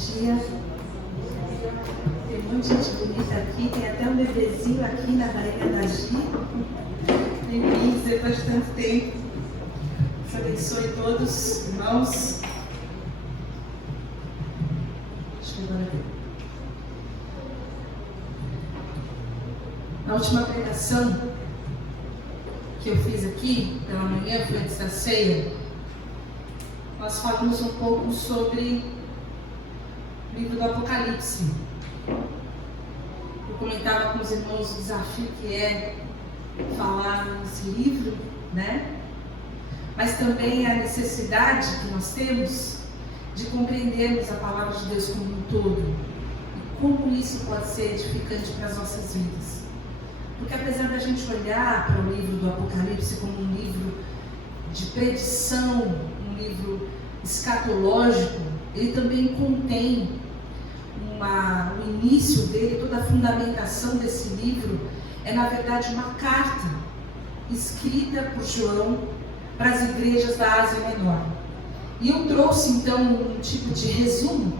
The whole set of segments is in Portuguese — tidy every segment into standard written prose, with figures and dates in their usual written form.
dia. Tem muita gente bonita aqui, tem até um bebezinho aqui na barriga da Gi. Bem-vindos depois de tanto tempo. Deus abençoe todos, irmãos. Acho que agora deu. Na última pregação que eu fiz aqui pela manhã, foi antes da ceia, nós falamos um pouco sobre o livro do Apocalipse. Eu comentava com os irmãos o desafio que é falar nesse livro, né? Mas também a necessidade que nós temos de compreendermos a palavra de Deus como um todo e como isso pode ser edificante para as nossas vidas. Porque apesar da gente olhar para o livro do Apocalipse como um livro de predição, um livro escatológico, ele também contém o início dele, toda a fundamentação desse livro é na verdade uma carta escrita por João para as igrejas da Ásia Menor. E eu trouxe então um tipo de resumo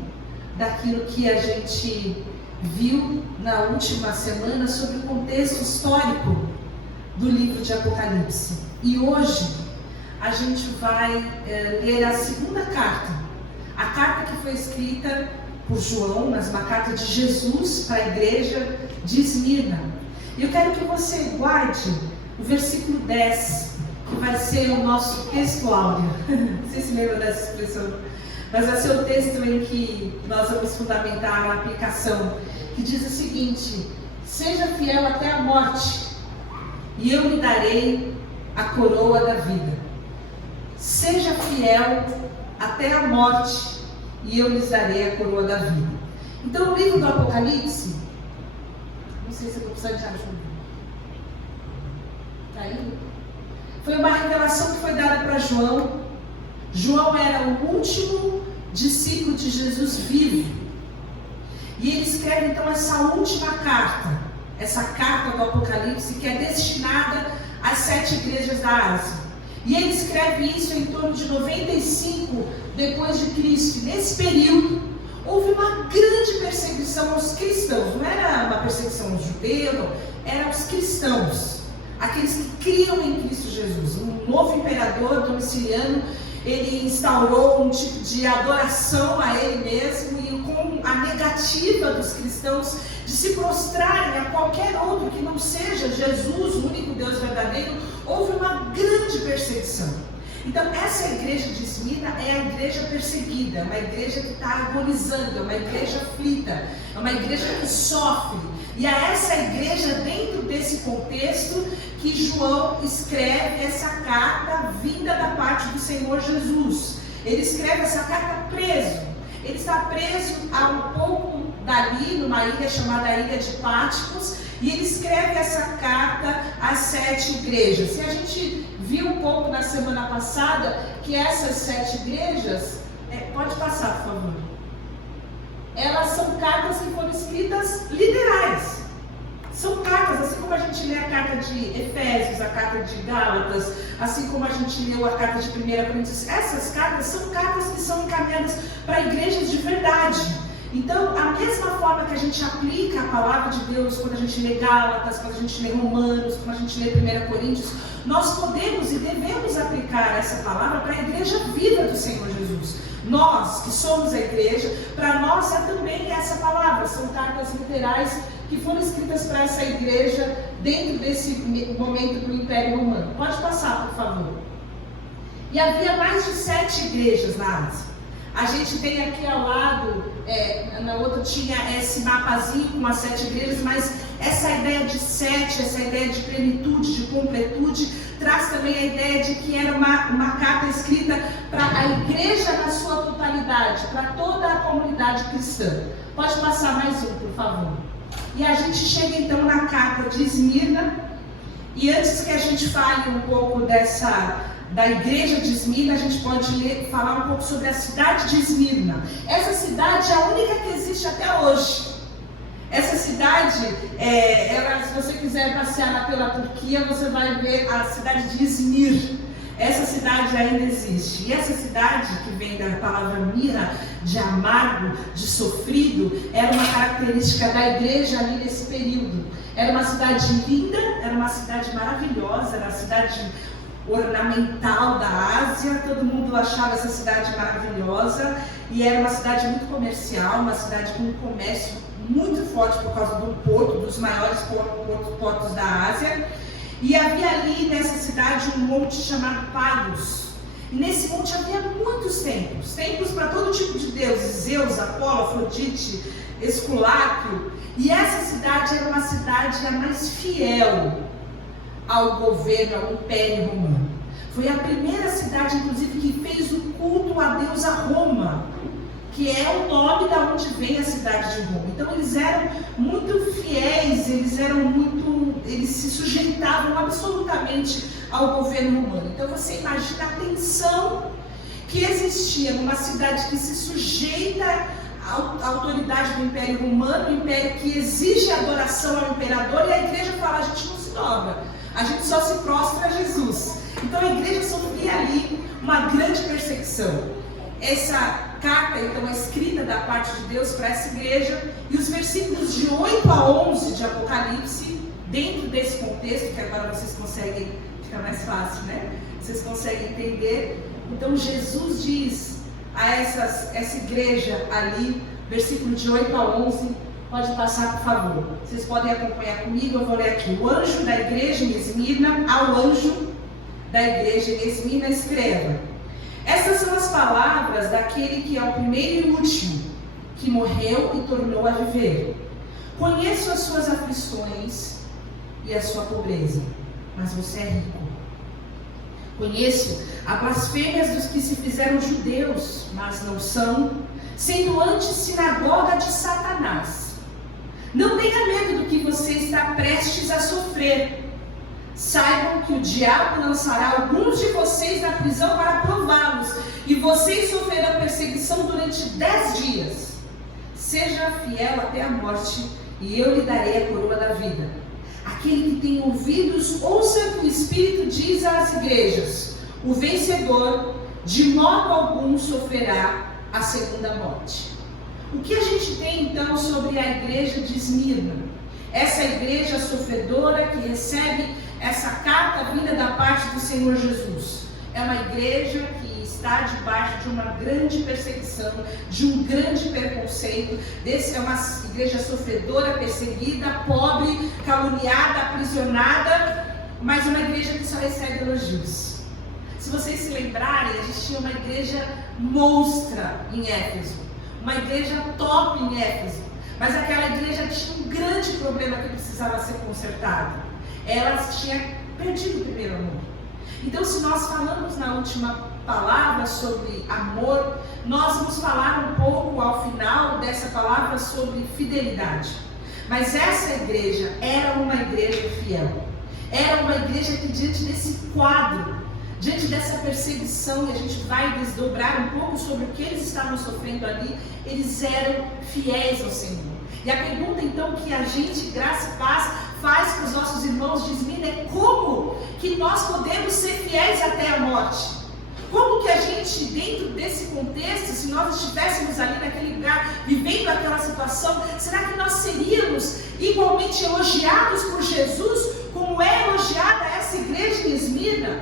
daquilo que a gente viu na última semana sobre o contexto histórico do livro de Apocalipse. E hoje a gente vai ler a segunda carta, a carta que foi escrita por João, mas uma carta de Jesus para a igreja de Esmirna. E eu quero que você guarde o versículo 10, que vai ser o nosso texto áureo. Não sei se lembra dessa expressão, mas vai ser o texto em que nós vamos fundamentar a aplicação, que diz o seguinte: seja fiel até a morte, e eu lhe darei a coroa da vida. Seja fiel até a morte, e eu lhes darei a coroa da vida. Então, o livro do Apocalipse, não sei se eu vou precisar de ajuda. Está aí? Foi uma revelação que foi dada para João. João era o último discípulo de Jesus vivo. E ele escreve então essa última carta, essa carta do Apocalipse, que é destinada às 7 igrejas da Ásia. E ele escreve isso em torno de 95 depois de Cristo. Nesse período, houve uma grande perseguição aos cristãos. Não era uma perseguição aos judeus, não. Eram os cristãos, aqueles que criam em Cristo Jesus. Um novo imperador, Domiciano, ele instaurou um tipo de adoração a ele mesmo, e com a negativa dos cristãos de se prostrarem a qualquer outro que não seja Jesus, o único Deus verdadeiro, houve uma grande perseguição. Então essa igreja de Esmirna é a igreja perseguida, é uma igreja que está agonizando, é uma igreja aflita, é uma igreja que sofre. E a essa igreja, dentro desse contexto, que João escreve essa carta vinda da parte do Senhor Jesus. Ele escreve essa carta preso. Ele está preso a um pouco dali, numa ilha chamada Ilha de Pátmos, e ele escreve essa carta às 7 igrejas. Se a gente viu um pouco na semana passada que essas 7 igrejas, pode passar, por favor. Elas são cartas que foram escritas literais. São cartas, assim como a gente lê a carta de Efésios, a carta de Gálatas, assim como a gente leu a carta de 1 Coríntios. Essas cartas são cartas que são encaminhadas para igrejas de verdade. Então, a mesma forma que a gente aplica a palavra de Deus quando a gente lê Gálatas, quando a gente lê Romanos, quando a gente lê 1 Coríntios, nós podemos e devemos aplicar essa palavra para a igreja viva do Senhor Jesus. Nós, que somos a igreja, para nós é também essa palavra. São cartas literais que foram escritas para essa igreja dentro desse momento do Império Romano. Pode passar, por favor. E havia mais de 7 igrejas na Ásia. A gente tem aqui ao lado, na outra tinha esse mapazinho com as 7 igrejas, mas essa ideia de 7, essa ideia de plenitude, de completude, traz também a ideia de que era uma carta escrita para a igreja na sua totalidade, para toda a comunidade cristã. Pode passar mais um, por favor. E a gente chega então na carta de Esmirna, e antes que a gente fale um pouco da igreja de Esmirna, a gente pode falar um pouco sobre a cidade de Esmirna. Essa cidade é a única que existe até hoje. Essa cidade, se você quiser passear pela Turquia, você vai ver a cidade de Izmir. essa cidade ainda existe. E essa cidade, que vem da palavra mirra, de amargo, de sofrido, era uma característica da igreja ali nesse período. Era uma cidade linda, era uma cidade maravilhosa, era uma cidade ornamental da Ásia, todo mundo achava essa cidade maravilhosa, e era uma cidade muito comercial, uma cidade com um comércio muito forte por causa do porto, dos maiores portos da Ásia. E havia ali nessa cidade um monte chamado Pagos. E nesse monte havia muitos templos para todo tipo de deuses, Zeus, Apolo, Afrodite, Esculápio. E essa cidade era uma cidade a mais fiel ao governo, ao Império Romano. Foi a primeira cidade, inclusive, que fez o culto à deusa Roma, que é o nome da onde vem a cidade de Roma. Então eles eram muito fiéis, eles se sujeitavam absolutamente ao governo romano. Então você imagina a tensão que existia numa cidade que se sujeita à autoridade do Império Romano, um império que exige adoração ao imperador, e a igreja fala: a gente não se dobra, a gente só se prostra a Jesus. Então a igreja sofria ali uma grande perseguição. Essa carta, então, é escrita da parte de Deus para essa igreja, e os versículos de 8 a 11 de Apocalipse, dentro desse contexto, que agora vocês conseguem, fica mais fácil, né? Vocês conseguem entender. Então Jesus diz a essa igreja ali, versículo de 8 a 11, pode passar, por favor. Vocês podem acompanhar comigo, eu vou ler aqui. O anjo da igreja em Esmirna, ao anjo da igreja em Esmirna, escreva: estas são as palavras daquele que é o primeiro e último, que morreu e tornou a viver. Conheço as suas aflições e a sua pobreza, mas você é rico. Conheço as blasfêmias dos que se fizeram judeus, mas não são, sendo antes sinagoga de Satanás. Não tenha medo do que você está prestes a sofrer. Saibam que o diabo lançará alguns de vocês na prisão para prová-los, e vocês sofrerão perseguição durante 10 dias. Seja fiel até a morte, e eu lhe darei a coroa da vida. Aquele que tem ouvidos, ouça o que o Espírito diz às igrejas. O vencedor, de modo algum, sofrerá a segunda morte. O que a gente tem então sobre a igreja de Esmirna? Essa igreja sofredora que recebe essa carta vinda da parte do Senhor Jesus. É uma igreja que está debaixo de uma grande perseguição, de um grande preconceito. É uma igreja sofredora, perseguida, pobre, caluniada, aprisionada, mas uma igreja que só recebe elogios. Se vocês se lembrarem, a gente tinha uma igreja monstra em Éfeso, uma igreja top em Éfeso, mas aquela igreja tinha um grande problema que precisava ser consertado. Ela tinha perdido o primeiro amor. Então, se nós falamos na última palavra sobre amor, nós vamos falar um pouco ao final dessa palavra sobre fidelidade. Mas essa igreja era uma igreja fiel. Era uma igreja que, diante desse quadro, diante dessa perseguição, e a gente vai desdobrar um pouco sobre o que eles estavam sofrendo ali, eles eram fiéis ao Senhor. E a pergunta então que a gente, graça e paz, faz para os nossos irmãos de Esmirna é: como que nós podemos ser fiéis até a morte? Como que a gente, dentro desse contexto, se nós estivéssemos ali naquele lugar, vivendo aquela situação, será que nós seríamos igualmente elogiados por Jesus, como é elogiada essa igreja em Esmirna?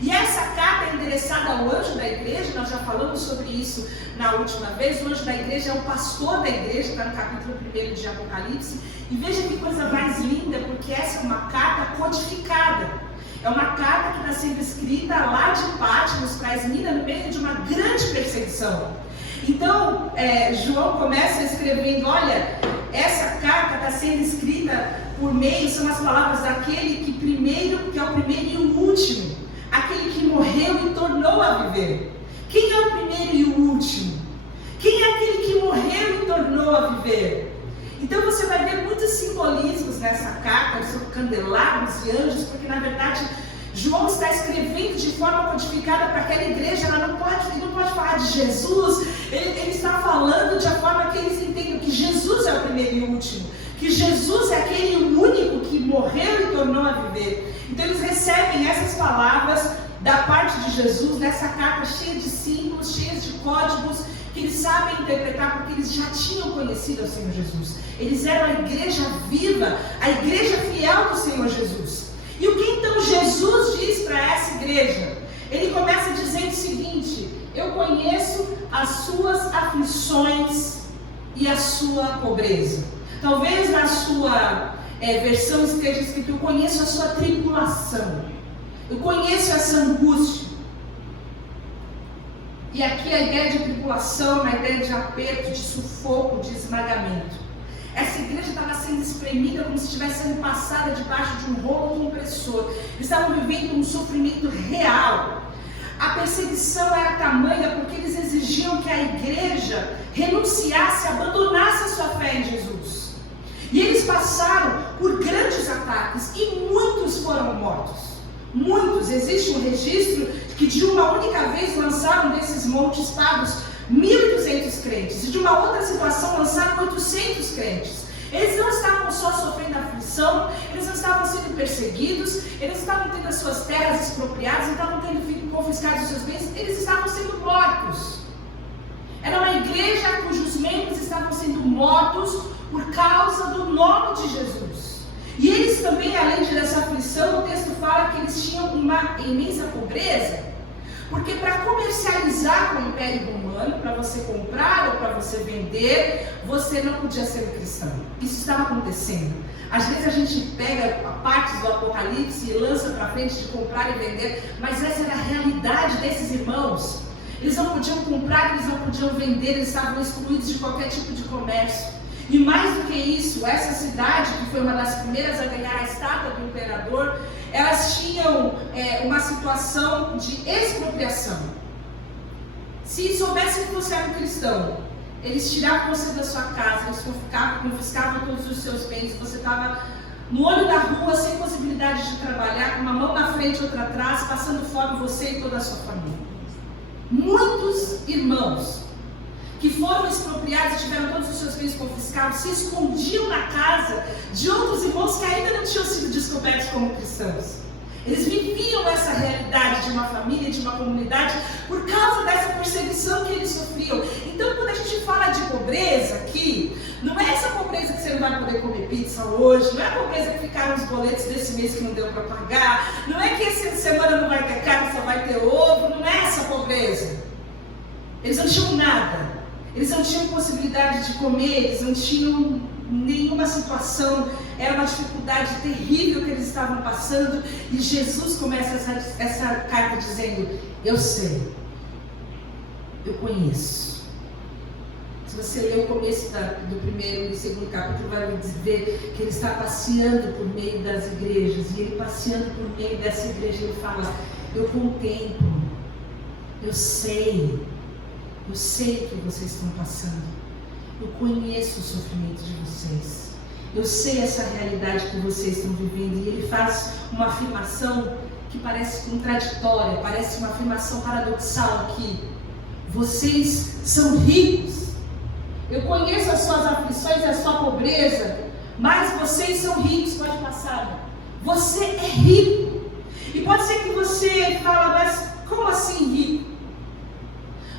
E essa carta é endereçada ao anjo da igreja, nós já falamos sobre isso na última vez. O anjo da igreja é o pastor da igreja, está no capítulo 1 de Apocalipse. E veja que coisa mais linda, porque essa é uma carta codificada. É uma carta que está sendo escrita lá de Patmos para Esmirna, no meio de uma grande perseguição. Então, João começa escrevendo: olha, essa carta está sendo escrita por meio, são as palavras daquele que é o primeiro e o último, aquele que morreu e tornou a viver. Quem é o primeiro e o último? Quem é aquele que morreu e tornou a viver? Então você vai ver muitos simbolismos nessa carta sobre candelabros e anjos, porque na verdade João está escrevendo de forma codificada para aquela igreja. Ela não pode falar de Jesus, ele está falando de a forma que eles entendem que Jesus é o primeiro e o último, que Jesus é aquele único que morreu e tornou a viver. Então eles recebem essas palavras da parte de Jesus, nessa carta cheia de símbolos, cheia de códigos, que eles sabem interpretar, porque eles já tinham conhecido o Senhor Jesus. Eles eram a igreja viva, a igreja fiel do Senhor Jesus. E o que então Jesus diz para essa igreja? Ele começa dizendo o seguinte: eu conheço as suas aflições e a sua pobreza. Talvez na sua versão esteja escrito: eu conheço a sua tribulação, eu conheço essa angústia. E aqui a ideia de tribulação, uma ideia de aperto, de sufoco, de esmagamento. Essa igreja estava sendo espremida como se estivesse sendo passada debaixo de um rolo compressor. Eles estavam vivendo um sofrimento real. A perseguição era tamanha porque eles exigiam que a igreja renunciasse, abandonasse a sua fé em Jesus. E eles passaram por grandes ataques e muitos foram mortos. Muitos. Existe um registro que de uma única vez lançaram desses montes pagos 1.200 crentes, e de uma outra situação lançaram 800 crentes. Eles não estavam só sofrendo aflição, eles não estavam sendo perseguidos, eles estavam tendo as suas terras expropriadas, estavam tendo confiscados os seus bens, eles estavam sendo mortos. Era uma igreja cujos membros estavam sendo mortos por causa do nome de Jesus. E eles também, além dessa aflição, o texto fala que eles tinham uma imensa pobreza, porque para comercializar com o Império Romano, para você comprar ou para você vender, você não podia ser um cristão. Isso estava acontecendo. Às vezes a gente pega partes do Apocalipse e lança para frente de comprar e vender, mas essa era a realidade desses irmãos. Eles não podiam comprar, eles não podiam vender, eles estavam excluídos de qualquer tipo de comércio. E mais do que isso, essa cidade, que foi uma das primeiras a ganhar a estátua do imperador, elas tinham uma situação de expropriação. Se soubessem que você era um cristão, eles tiravam você da sua casa, eles confiscavam todos os seus bens, você estava no olho da rua, sem possibilidade de trabalhar, com uma mão na frente e outra atrás, passando fome, você e toda a sua família. Muitos irmãos que foram expropriados e tiveram todos os seus bens confiscados, se escondiam na casa de outros irmãos que ainda não tinham sido descobertos como cristãos. Eles viviam essa realidade de uma família, de uma comunidade, por causa dessa perseguição que eles sofriam. Então, quando a gente fala de pobreza aqui, não é essa pobreza que você não vai poder comer pizza hoje, não é a pobreza que ficaram os boletos desse mês que não deu para pagar, não é que essa semana não vai ter carne, só vai ter ovo, não é essa pobreza. Eles não tinham nada. Eles não tinham possibilidade de comer, eles não tinham nenhuma situação, era uma dificuldade terrível que eles estavam passando, e Jesus começa essa carta dizendo: eu sei, eu conheço. Se você ler o começo do primeiro e segundo capítulo, vai ver que ele está passeando por meio das igrejas, e ele passeando por meio dessa igreja, ele fala: eu contemplo, eu sei o que vocês estão passando, eu conheço o sofrimento de vocês, eu sei essa realidade que vocês estão vivendo. E ele faz uma afirmação que parece contraditória, parece uma afirmação paradoxal aqui: vocês são ricos, eu conheço as suas aflições e a sua pobreza, mas vocês são ricos. Pode passar. Você é rico. E pode ser que você fale: mas como assim rico?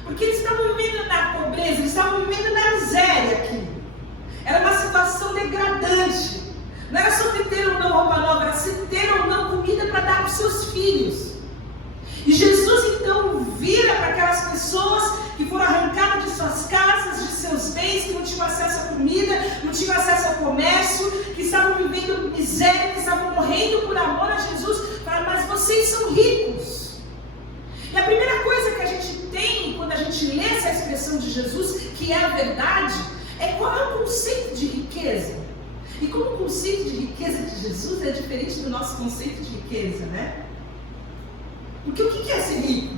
Porque eles estavam vivendo na pobreza, eles estavam vivendo na miséria aqui. Era uma situação degradante. Não era só ter ou não roupa nova, era ter ou não comida para dar para os seus filhos. E Jesus então vira para aquelas pessoas que foram arrancadas de suas casas, de seus bens, que não tinham acesso à comida, não tinham acesso ao comércio, que estavam vivendo miséria, que estavam morrendo por amor a Jesus. Fala: mas vocês são ricos. E a primeira coisa que a gente tem quando a gente lê essa expressão de Jesus, que é a verdade, é qual é o conceito de riqueza. E como o conceito de riqueza de Jesus é diferente do nosso conceito de riqueza, né? Porque o que é ser rico?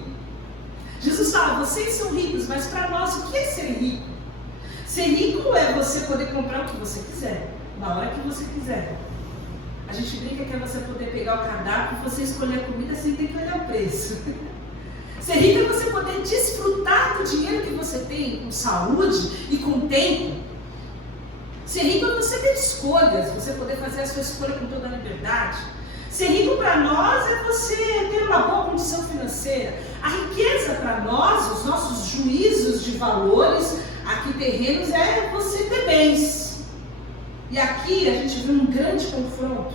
Jesus fala: vocês são ricos, mas para nós o que é ser rico? Ser rico é você poder comprar o que você quiser, na hora que você quiser. A gente brinca que é você poder pegar o cardápio e você escolher a comida sem ter que olhar o preço. Ser rico é você poder desfrutar do dinheiro que você tem com saúde e com tempo. Ser rico é você ter escolhas, você poder fazer a sua escolha com toda a liberdade. Ser rico para nós é você ter uma boa condição financeira. A riqueza para nós, os nossos juízos de valores aqui terrenos, é você ter bens. E aqui a gente vê um grande confronto,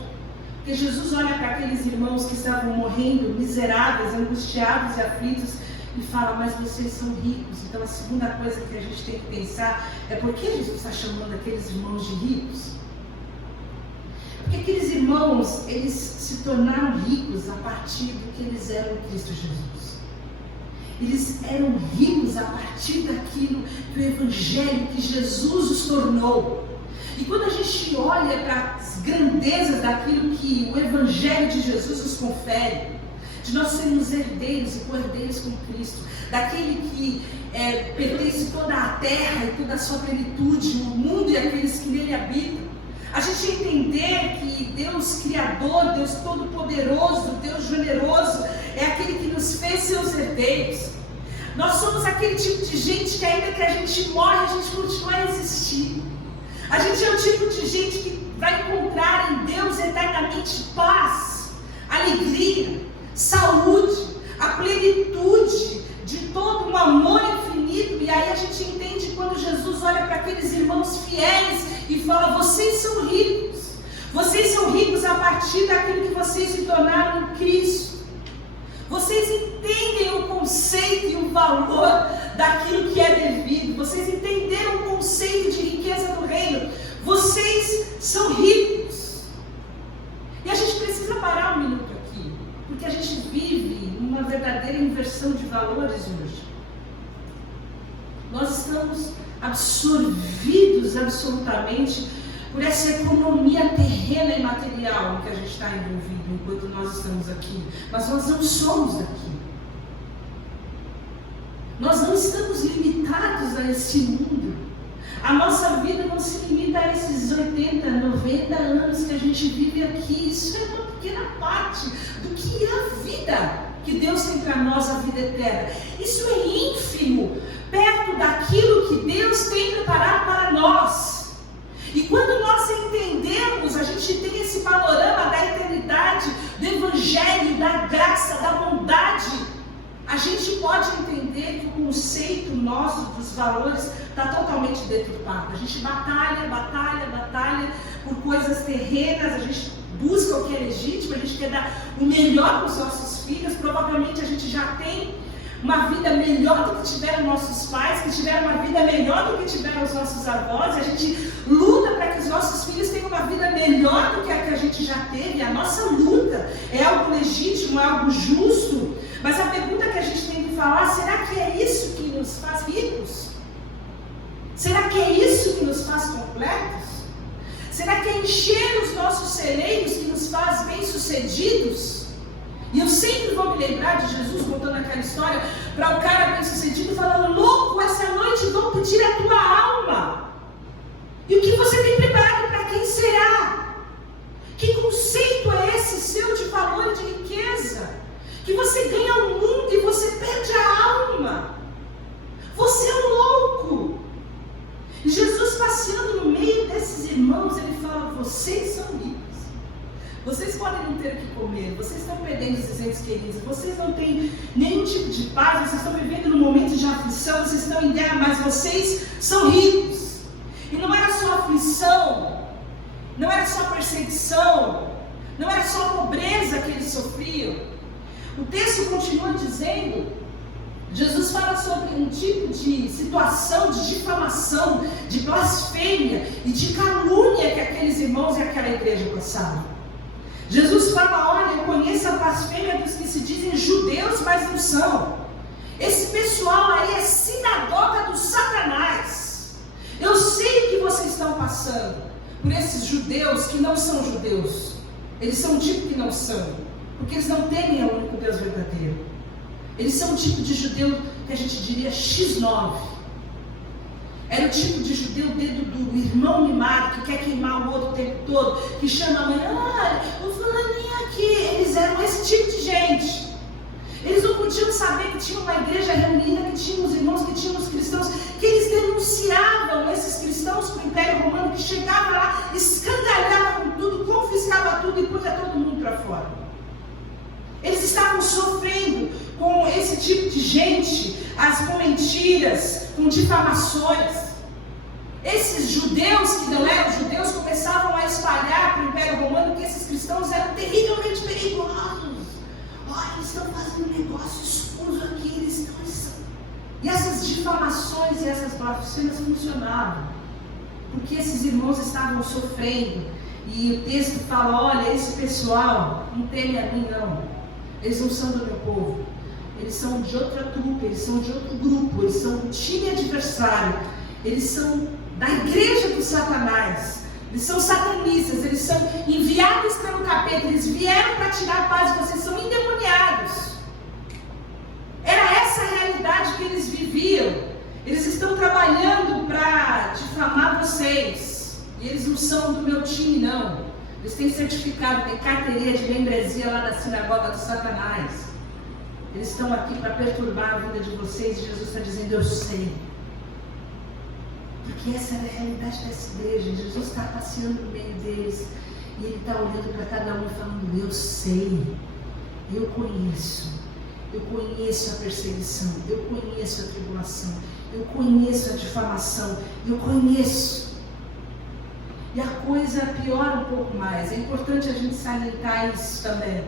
porque Jesus olha para aqueles irmãos que estavam morrendo, miseráveis, angustiados e aflitos, e fala, mas vocês são ricos. Então a segunda coisa que a gente tem que pensar é por que Jesus está chamando aqueles irmãos de ricos? Porque aqueles irmãos, eles se tornaram ricos a partir do que eles eram em Cristo Jesus. Eles eram ricos a partir daquilo que o Evangelho, que Jesus os tornou. E quando a gente olha para as grandezas daquilo que o Evangelho de Jesus nos confere, de nós sermos herdeiros e co-herdeiros com Cristo, daquele que pertence toda a terra e toda a sua plenitude, o mundo e aqueles que nele habitam, a gente entender que Deus Criador, Deus Todo-Poderoso, Deus Generoso, é aquele que nos fez seus herdeiros. Nós somos aquele tipo de gente que ainda que a gente morre, a gente continua a existir. A gente é o tipo de gente que vai encontrar em Deus eternamente paz, alegria, saúde, a plenitude de todo um amor infinito. E aí a gente entende quando Jesus olha para aqueles irmãos fiéis e fala, vocês são ricos. Vocês são ricos a partir daquilo que vocês se tornaram em Cristo. Vocês entendem o conceito e o valor daquilo que é devido. Vocês entenderam o conceito de riqueza do reino. Vocês são ricos. E a gente precisa parar um minuto aqui, porque a gente vive uma verdadeira inversão de valores hoje. Nós estamos absorvidos absolutamente por essa economia terrena e material em que a gente está envolvido enquanto nós estamos aqui. Mas nós não somos daqui. Nós não estamos limitados a esse mundo. A nossa vida não se limita a esses 80, 90 anos que a gente vive aqui. Isso é uma pequena parte do que é a vida que Deus tem para nós, a vida eterna. Isso é ínfimo perto daquilo que Deus tem preparado para nós. E quando nós entendemos, a gente tem esse panorama da eternidade, do Evangelho, da graça, da bondade, a gente pode entender que o conceito nosso dos valores está totalmente deturpado. A gente batalha por coisas terrenas, a gente busca o que é legítimo, a gente quer dar o melhor para os nossos filhos. Provavelmente a gente já tem uma vida melhor do que tiveram nossos pais, que tiveram uma vida melhor do que tiveram os nossos avós, e a gente luta para que os nossos filhos tenham uma vida melhor do que a gente já teve. A nossa luta é algo legítimo, é algo justo, mas a pergunta que a gente tem que falar, será que é isso que nos faz ricos? Será que é isso que nos faz completos? Será que é encher os nossos celeiros que nos faz bem-sucedidos? E eu sempre vou me lembrar de Jesus contando aquela história para o cara bem-sucedido falando, louco, essa noite vão pedir a tua alma. E o que você tem preparado para quem será? Que conceito é esse seu de valor e de riqueza? Que você ganha o mundo e você perde a alma. Você é um louco. E Jesus passeando no meio desses irmãos, ele fala, vocês são ricos. Vocês podem não ter o que comer, vocês estão perdendo os entes queridos, vocês não têm nenhum tipo de paz, vocês estão vivendo num momento de aflição, vocês estão em guerra, mas vocês são ricos. E não era só aflição, não era só perseguição, não era só a pobreza que eles sofriam. O texto continua dizendo, Jesus fala sobre um tipo de situação de difamação, de blasfêmia e de calúnia que aqueles irmãos e aquela igreja passavam. Jesus fala, olha, eu conheço a blasfêmia dos que se dizem judeus, mas não são. Esse pessoal aí é sinagoga do Satanás. Eu sei que vocês estão passando por esses judeus que não são judeus. Eles são um tipo que não são, porque eles não temem ao único Deus verdadeiro. Eles são um tipo de judeu que a gente diria X9. Era o tipo de judeu dedo do irmão mimado, que quer queimar o outro o tempo todo, que chama a mãe, o fulaninho aqui. Eles eram esse tipo de gente. Eles não podiam saber que tinha uma igreja reunida, que tinha os irmãos, que tinha os cristãos, que eles denunciavam esses cristãos para o Império Romano, que chegava lá, escangalhava com tudo, confiscava tudo e punha todo mundo para fora. Eles estavam sofrendo com esse tipo de gente, com mentiras, com difamações. Esses judeus que não eram judeus começavam a espalhar para o Império Romano que esses cristãos eram terrivelmente perigosos. Olha, eles estão fazendo um negócio escuso aqui, eles estão... E essas difamações e essas blasfêmias funcionavam, porque esses irmãos estavam sofrendo. E o texto fala, olha, esse pessoal não teme a mim não, eles não são do meu povo, eles são de outra trupe, eles são de outro grupo, eles são um time adversário, eles são da igreja do Satanás, eles são satanistas, eles são enviados pelo capeta, eles vieram para tirar a paz de vocês, são endemoniados. Era essa a realidade que eles viviam. Eles estão trabalhando para difamar vocês, e eles não são do meu time não, eles têm certificado, têm carteirinha de membresia lá da sinagoga do Satanás, eles estão aqui para perturbar a vida de vocês. E Jesus está dizendo, eu sei, porque essa era a realidade dessa igreja. Jesus está passeando no meio deles, e Ele está olhando para cada um e falando, eu sei, eu conheço a perseguição, eu conheço a tribulação, eu conheço a difamação, eu conheço. E a coisa piora um pouco mais. É importante a gente salientar isso também,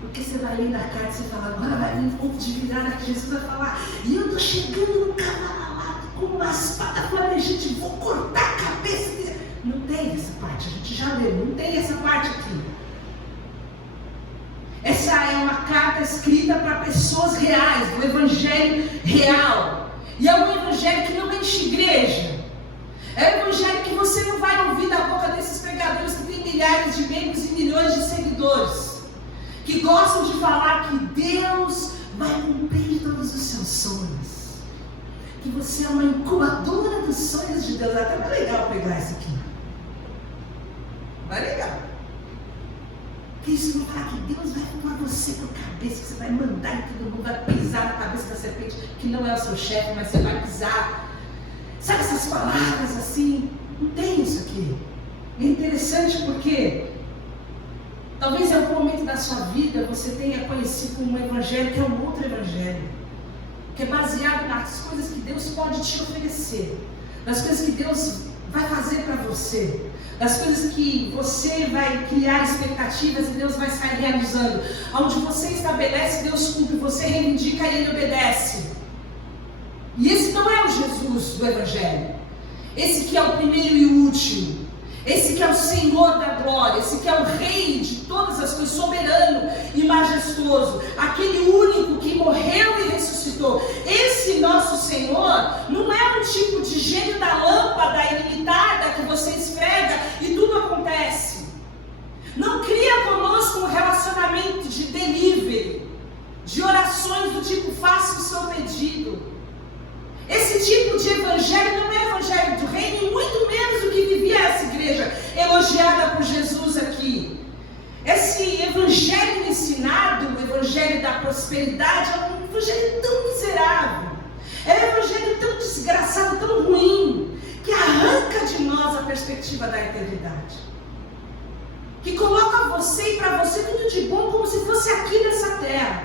porque você vai lendo a carta e você fala, agora vai vir um ponto de virada que Jesus vai falar, e eu estou chegando no cavalo alado com uma espada flamejante, vou cortar a cabeça dele. Não tem essa parte, a gente já leu, não tem essa parte aqui. Essa é uma carta escrita para pessoas reais, do evangelho real. E é um evangelho que não enche igreja. É um evangelho que você não vai ouvir da boca desses pregadores que têm milhares de membros e milhões de seguidores, que gostam de falar que Deus vai cumprir todos os seus sonhos, que você é uma incubadora dos sonhos de Deus. Até vai legal pegar isso aqui. Vai legal. Isso não fala que Deus vai pôr você por cabeça, que você vai mandar e todo mundo vai pisar na cabeça da serpente, que não é o seu chefe, mas você vai pisar. Sabe essas palavras assim? Não tem isso aqui. É interessante porque talvez em algum momento da sua vida você tenha conhecido um evangelho que é um outro evangelho, que é baseado nas coisas que Deus pode te oferecer, nas coisas que Deus vai fazer para você, das coisas que você vai criar expectativas e Deus vai sair realizando. Onde você estabelece, Deus cumpre, você reivindica e Ele obedece. E esse não é o Jesus do Evangelho. Esse que é o primeiro e o último. Esse que é o Senhor da glória. Esse que é o Rei de todas as coisas, soberano e majestoso. Aquele único que morreu e ressuscitou. Esse nosso Senhor não é um tipo de gênio da lâmpada ilimitada que você esfrega e tudo acontece. Não cria conosco um relacionamento de delivery, de orações do tipo faça o seu pedido. Esse tipo de evangelho não é evangelho do reino, e muito menos o que vivia essa igreja elogiada por Jesus aqui. Esse evangelho ensinado, o evangelho da prosperidade, é um evangelho tão miserável, é um evangelho tão desgraçado, tão ruim, que arranca de nós a perspectiva da eternidade, que coloca você e para você tudo de bom como se fosse aqui nessa terra,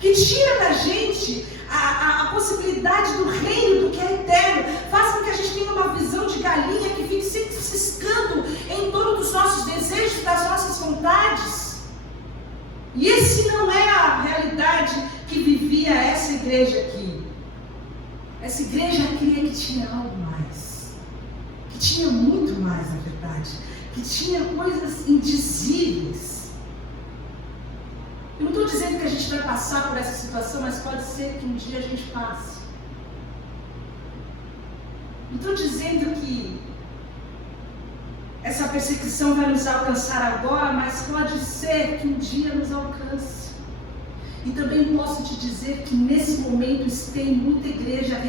que tira da gente a possibilidade do reino, do que é eterno, faz com que a gente tenha uma visão de galinha que fique sempre ciscando em torno dos nossos desejos, das nossas vontades. E esse não é a realidade que vivia essa igreja aqui. Essa igreja queria que tinha algo mais, que tinha muito mais, na verdade, que tinha coisas indizíveis. Eu não estou dizendo que a gente vai passar por essa situação, mas pode ser que um dia a gente passe. Não estou dizendo que essa perseguição vai nos alcançar agora, mas pode ser que um dia nos alcance. E também posso te dizer que nesse momento tem muita igreja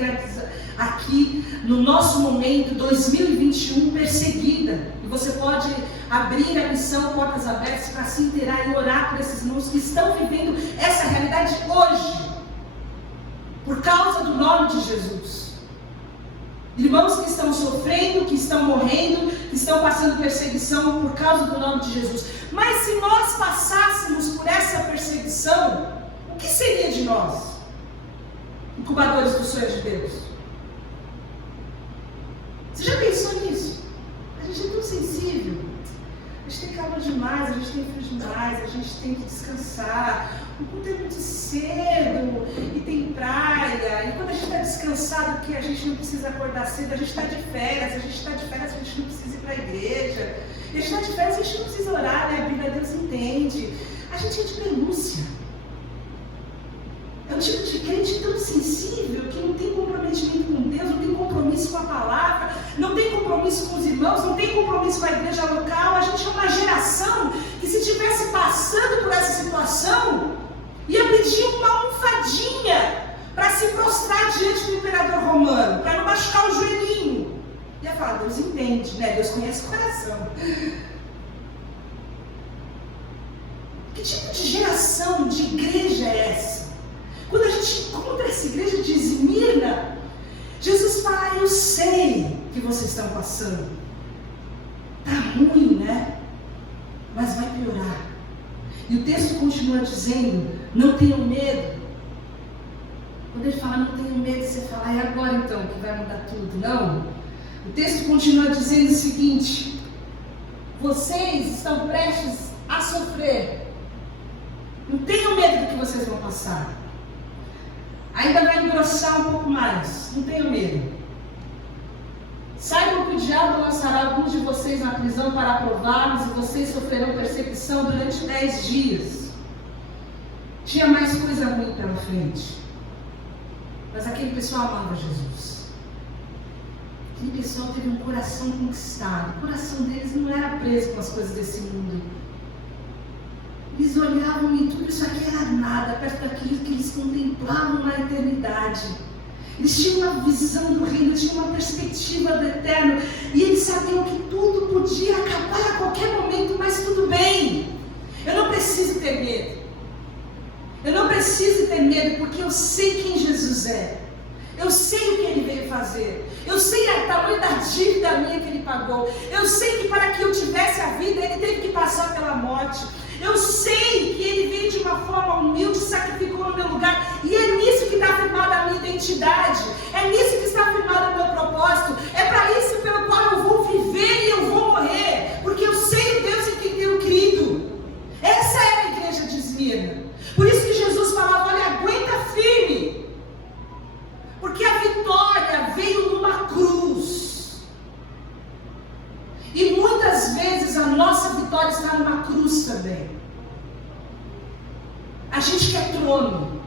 aqui, no nosso momento, 2021, perseguida. E você pode abrir a missão Portas Abertas para se inteirar e orar por esses irmãos que estão vivendo essa realidade hoje, por causa do nome de Jesus. Irmãos que estão sofrendo, que estão morrendo, que estão passando perseguição por causa do nome de Jesus. Mas se nós passássemos por essa perseguição, o que seria de nós? Incubadores dos sonhos de Deus. Você já pensou nisso? A gente é tão sensível. A gente tem calma demais, a gente tem frio demais, a gente tem que descansar. O culto é muito cedo e tem praia. E quando a gente está descansado, porque a gente não precisa acordar cedo, a gente está de férias. A gente está de férias, a gente não precisa ir para a igreja. E a gente está de férias, a gente não precisa orar, né? A Bíblia, Deus entende. A gente é de pelúcia. É um tipo de crente tão sensível que não tem comprometimento com Deus, não tem compromisso com a palavra, não tem compromisso com os irmãos, não tem compromisso com a igreja local. A gente é uma geração que, se estivesse passando por essa situação, ia pedir uma almofadinha para se prostrar diante do imperador romano, para não machucar o joelhinho. Ia falar, Deus entende, né? Deus conhece o coração. Que tipo de geração de igreja é essa? Quando a gente encontra essa igreja de Esmirna, Jesus fala, eu sei que vocês estão passando. Está ruim, né? Mas vai piorar. E o texto continua dizendo, não tenham medo. Quando ele fala, não tenham medo, você fala, é agora então que vai mudar tudo. Não. O texto continua dizendo o seguinte, vocês estão prestes a sofrer. Não tenham medo do que vocês vão passar. Ainda vai engrossar um pouco mais. Não tenham medo. Saibam que o diabo lançará alguns de vocês na prisão para prová-los e vocês sofrerão perseguição durante 10 dias. Tinha mais coisa ruim pela frente. Mas aquele pessoal amava Jesus. Aquele pessoal teve um coração conquistado. O coração deles não era preso com as coisas desse mundo. Eles olhavam e tudo isso aqui era nada, perto daquilo que eles contemplavam na eternidade. Eles tinham uma visão do reino, tinham uma perspectiva do eterno. E eles sabiam que tudo podia acabar a qualquer momento, mas tudo bem. Eu não preciso ter medo. Eu não preciso ter medo, porque eu sei quem Jesus é. Eu sei o que Ele veio fazer. Eu sei o tamanho da dívida minha que Ele pagou. Eu sei que para que eu tivesse a vida, Ele teve que passar pela morte. Eu sei que Ele veio de uma forma humilde, sacrificou no meu lugar. E é nisso que está firmada a minha identidade. É nisso que está firmado o meu propósito. É para isso pelo qual eu vou viver e eu vou morrer. Porque eu sei o Deus em quem tenho crido. Essa é a igreja de Esmirna. Por isso que Jesus falava, olha, aguenta firme. Porque a vitória veio numa cruz. E muitas vezes a nossa vitória está numa cruz também. A gente quer trono,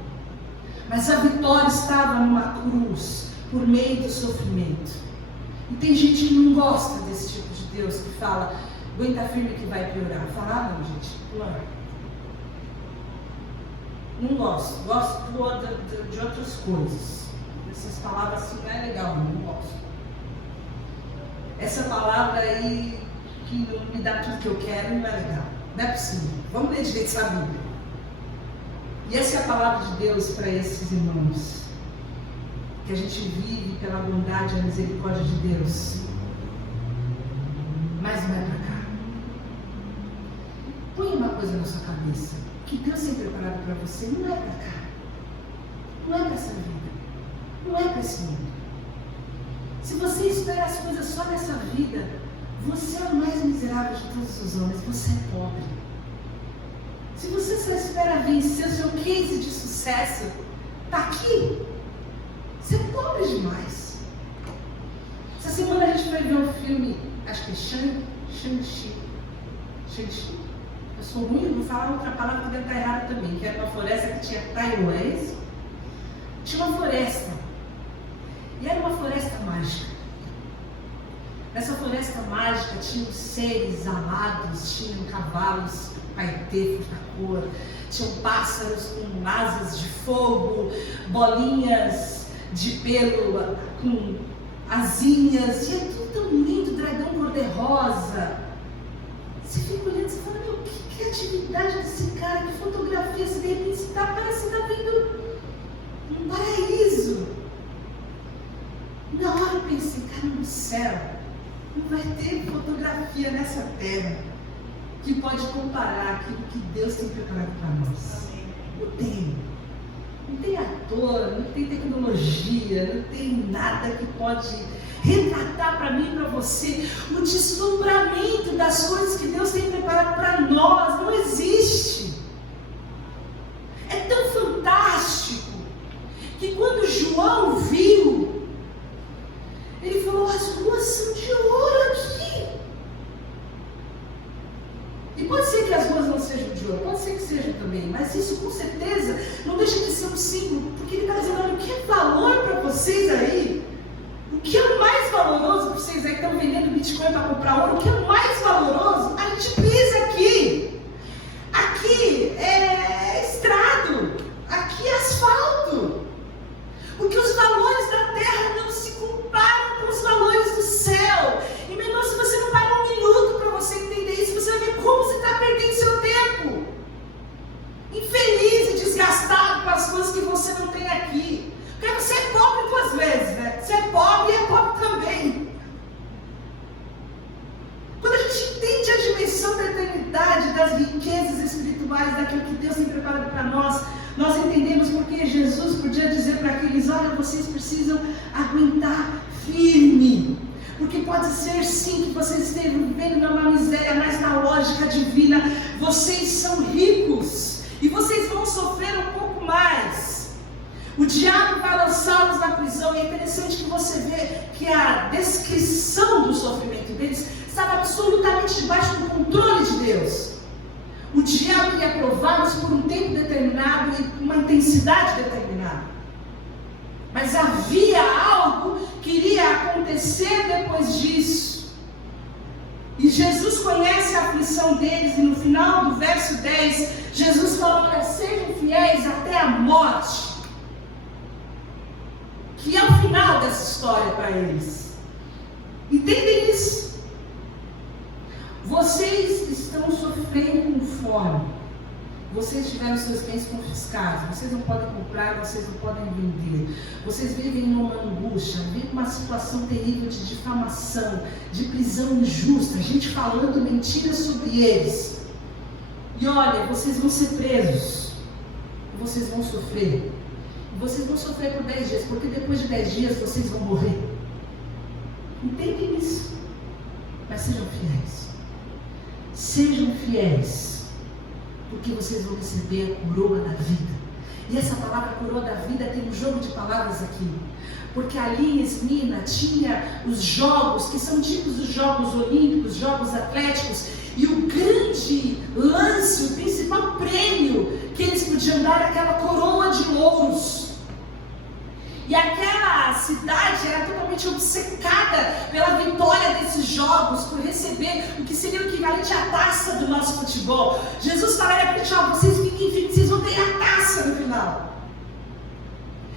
mas a vitória estava numa cruz, por meio do sofrimento. E tem gente que não gosta desse tipo de Deus, que fala, aguenta firme que vai piorar. Fala, não, gente, não gosto, gosto de outras coisas. Essas palavras assim não é legal, não gosto. Essa palavra aí, que não me dá tudo que eu quero, não é legal. Não é possível. Vamos ler direito essa Bíblia. E essa é a palavra de Deus para esses irmãos. Que a gente vive pela bondade e a misericórdia de Deus. Mas não é para cá. Põe uma coisa na sua cabeça. O que Deus tem preparado para você não é para cá. Não é para essa vida. Não é para esse mundo. Se você espera as coisas só nessa vida, você é o mais miserável de todos os homens. Você é pobre. Se você só espera vencer o seu case de sucesso, está aqui. Você é pobre demais. Essa semana a gente vai ver um filme, acho que é Shang-Chi. Eu sou ruim, vou falar outra palavra que deve estar errada também, que era uma floresta que tinha taiués. Tinha uma floresta. E era uma floresta mágica. Nessa floresta mágica tinham seres alados, tinham cavalos paetefos da cor, tinham pássaros com asas de fogo, bolinhas de pelo com asinhas, e é tudo tão lindo, dragão cor-de-rosa. Você fica olhando e fala, meu, que criatividade desse cara, que fotografia, se de repente parece que está vendo um paraíso. Na hora eu pensei, céu, não vai ter fotografia nessa terra que pode comparar aquilo que Deus tem preparado para nós. Não tem. Não tem ator, não tem tecnologia, não tem nada que pode retratar para mim e para você o deslumbramento das coisas que Deus tem preparado para nós. Não existe. É tão fantástico que quando João viu, ele falou: as ruas são de ouro aqui. E pode ser que as ruas não sejam de ouro, pode ser que sejam também, mas isso com certeza não deixa de ser um símbolo, porque ele está dizendo: olha, o que é valor para vocês aí? O que é o mais valoroso para vocês aí que estão vendendo Bitcoin para comprar ouro? O que é o mais valoroso? A gente pisa aqui. Aqui é estrado, aqui é asfalto. Porque os valores da terra não se comparam com os valores do céu. E meu irmão, se você não parar um minuto para você entender isso, você vai ver como você está perdendo seu tempo. Infeliz e desgastado com as coisas que você não tem aqui. Porque você é pobre duas vezes, né? Você é pobre e é pobre também. Quando a gente entende a dimensão da eternidade, das riquezas espirituais, daquilo que Deus tem preparado para nós, nós entendemos porque Jesus podia dizer para aqueles: olha, vocês precisam aguentar firme. Porque pode ser sim que vocês estejam vivendo numa miséria, mas na lógica divina, vocês são ricos e vocês vão sofrer um pouco mais. O diabo vai lançá-los na prisão, e é interessante que você vê que a descrição do sofrimento deles estava absolutamente debaixo do controle de Deus. O diabo ia prová-los por um tempo determinado e com uma intensidade determinada. Mas havia algo que iria acontecer depois disso. E Jesus conhece a aflição deles, e no final do verso 10, Jesus fala: olha, sejam fiéis até a morte. Que é o final dessa história para eles. Entendem isso? Vocês estão sofrendo com fome. Vocês tiveram seus bens confiscados. Vocês não podem comprar, vocês não podem vender. Vocês vivem numa angústia, vivem uma situação terrível de difamação, de prisão injusta, gente falando mentiras sobre eles. E olha, vocês vão ser presos. Vocês vão sofrer. Vocês vão sofrer por 10 dias, porque depois de 10 dias vocês vão morrer. Entendem isso? Mas sejam fiéis. Sejam fiéis, porque vocês vão receber a coroa da vida. E essa palavra coroa da vida tem um jogo de palavras aqui. Porque ali em Esmina tinha os jogos, que são tipos dos jogos olímpicos, jogos atléticos, e o grande lance, o principal prêmio que eles podiam dar era aquela coroa de louros. E aquela cidade era totalmente obcecada pela vitória desses jogos, por receber o que seria o equivalente à taça do nosso futebol. Jesus falaria para eles: vocês fiquem firmes, vocês vão ganhar a taça no final.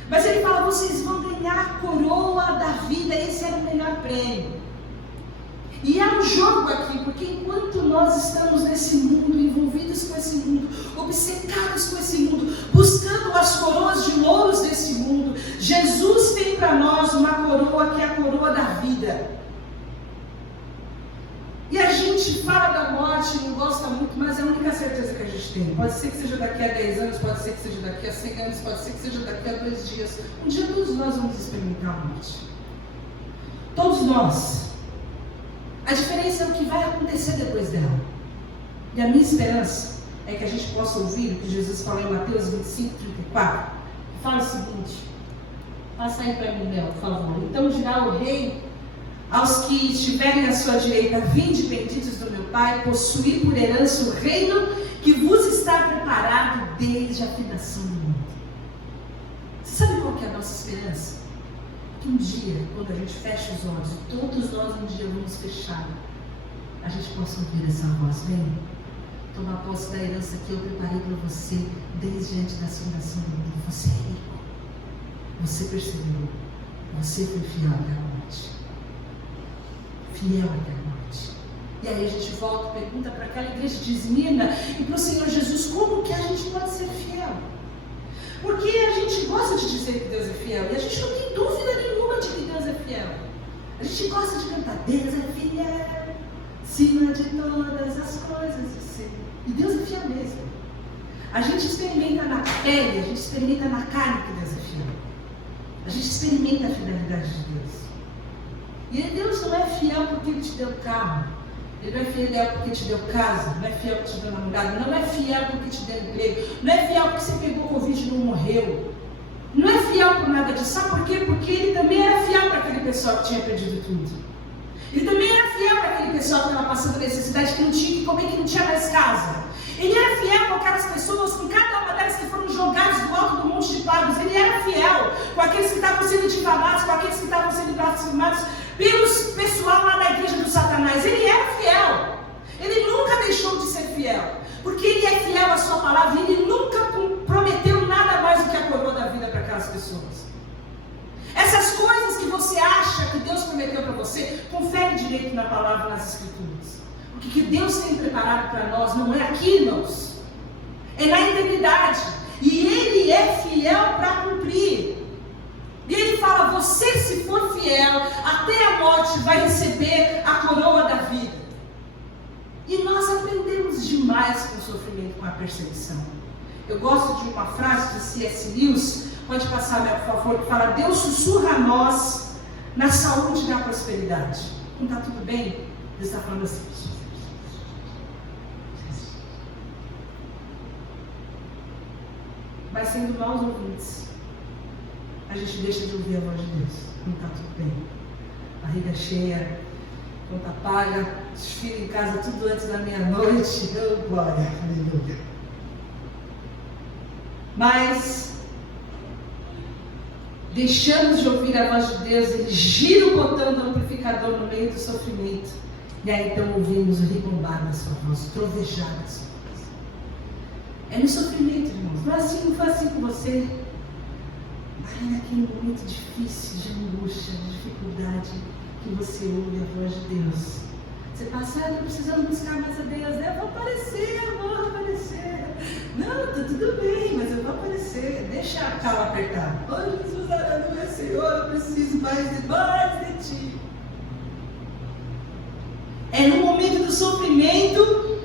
Mas ele fala: vocês vão ganhar a coroa da vida, esse era o melhor prêmio. E há um jogo aqui, porque enquanto nós estamos nesse mundo, envolvidos com esse mundo, obcecados com esse mundo, buscando as coroas de louros desse mundo, Jesus tem para nós uma coroa que é a coroa da vida. E a gente fala da morte, não gosta muito, mas é a única certeza que a gente tem. Pode ser que seja daqui a 10 anos, pode ser que seja daqui a 100 anos, pode ser que seja daqui a 2 dias. Um dia todos nós vamos experimentar a morte. Todos nós. A diferença é o que vai acontecer depois dela. E a minha esperança é que a gente possa ouvir o que Jesus falou em Mateus 25, 34. Fala o seguinte: passa aí para mim, Mel, por favor. Então dirá o rei aos que estiverem à sua direita: vinde, benditos do meu Pai, possuí por herança o reino que vos está preparado desde a fundação do mundo. Você sabe qual que é a nossa esperança? Que um dia, quando a gente fecha os olhos, e todos nós um dia vamos fechar, a gente possa ouvir essa voz: vem, toma posse da herança que eu preparei para você desde antes da fundação do mundo. Você é rico, você perseverou, você foi fiel até a morte. Fiel até a morte. E aí a gente volta e pergunta para aquela igreja de Esmina e para o Senhor Jesus: como que a gente pode ser fiel? Porque a gente gosta de dizer que Deus é fiel, e a gente não tem dúvida nenhuma de que Deus é fiel. A gente gosta de cantar, Deus é fiel, acima de todas as coisas, e Deus é fiel mesmo. A gente experimenta na pele, a gente experimenta na carne que Deus é fiel. A gente experimenta a fidelidade de Deus. E Deus não é fiel porque Ele te deu carro. Ele não é fiel porque te deu casa. Não é fiel porque te deu namorado. Não é fiel porque te deu emprego. Não é fiel porque você pegou Covid e não morreu. Não é fiel por nada disso. Sabe por quê? Porque Ele também era fiel para aquele pessoal que tinha perdido tudo. Ele também era fiel para aquele pessoal que estava passando necessidade, que não tinha que comer, que não tinha mais casa. Ele era fiel com aquelas pessoas, com cada uma delas que foram jogadas do alto do monte de Pagos. Ele era fiel com aqueles que estavam sendo difamados, com aqueles que estavam sendo blaspemados pelos pessoal lá da igreja do Satanás. Ele era fiel. Ele nunca deixou de ser fiel. Porque Ele é fiel à sua palavra e Ele nunca prometeu nada mais do que a coroa da vida para aquelas pessoas. Essas coisas que você acha que Deus prometeu para você, confere direito na palavra, nas Escrituras. O que Deus tem preparado para nós não é aqui, irmãos. É na eternidade. E Ele é fiel para cumprir. E Ele fala, você se for fiel, até a morte vai receber a coroa da vida. E nós aprendemos demais com o sofrimento, com a perseguição. Eu gosto de uma frase de C.S. Lewis, pode passar, por favor, que fala, Deus sussurra a nós na saúde e na prosperidade. Não está tudo bem? Deus está falando assim. Vai sendo maus ouvintes. A gente deixa de ouvir a voz de Deus. Não está tudo bem. Barriga cheia, conta paga, os filhos em casa tudo antes da meia-noite. Oh, glória, aleluia. Mas deixamos de ouvir a voz de Deus, Ele gira o botão do amplificador no meio do sofrimento. E aí então ouvimos ribombar da sua voz, trovejar da sua voz. É no sofrimento, irmãos. Não foi assim com você. Aí naquele momento difícil, de angústia, de dificuldade, que você ouve a voz de Deus. Você passa, estou precisando buscar mais a Deus. Eu vou aparecer, eu vou aparecer. Não, está tudo bem, mas eu vou aparecer. Deixa a cala apertar. Oh, Jesus, meu Senhor, eu preciso mais de Ti. É no momento do sofrimento